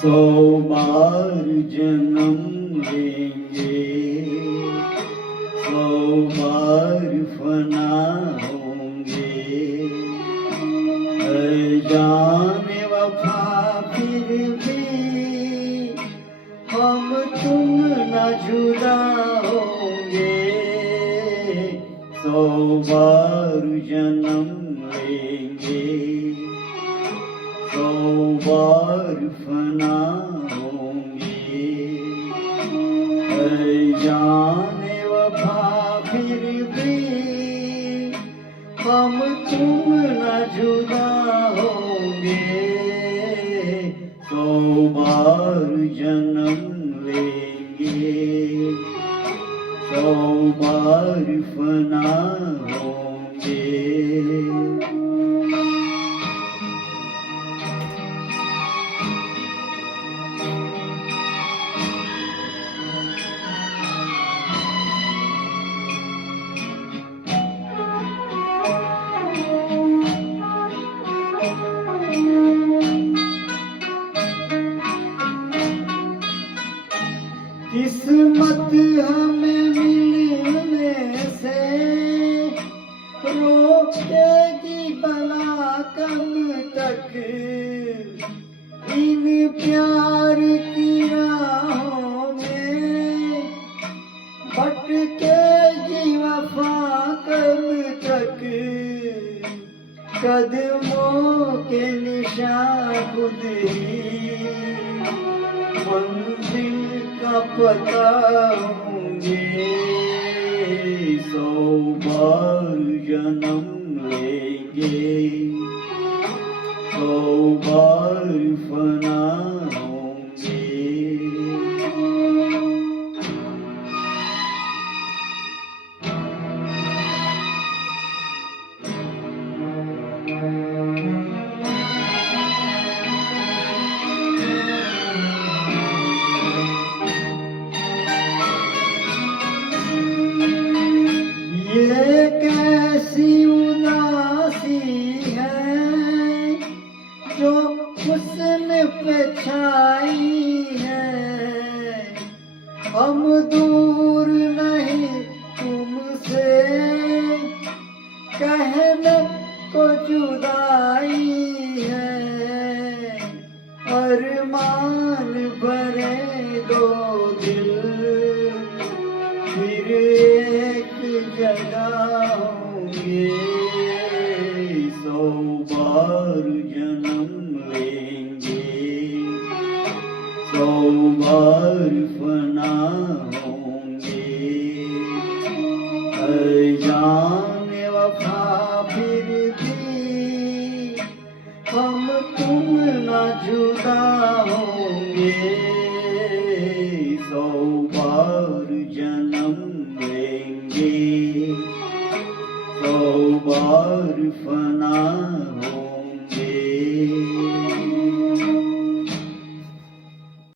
100 बार जन्म लेंगे, 100 बार फना होंगे। जाने वफा फिर भी हम तुम न जुदा होंगे। 100 बार जन्म लेंगे, 100 बार फना होंगे। जाने वफा फिर भी हम तुम न जुदा होंगे। 100 बार जन्म लेंगे, 100 बार फना होंगे। किस्मत हमें मिलने से रोकेगी भला कब तक। इन प्यार की राहों में भटकेगी वफा कब तक। कदमों के निशान खुद ही मंजिल का पता होंगे। 100 बार जन्म लेंगे, 100 बार फना होंगे। ये कैसी उदासी है जो हुस्न पे छाई है। हम दूर नहीं तुमसे, कहने को जुदाई है। अरमान भरे दो दिल फिर एक जगह होंगे। 100 बार जन्म लेंगे, 100 बार फना होंगे। जाने वफा फिर भी हम तुम न जुदा होंगे। 100 बार जन्म लेंगे, 100 बार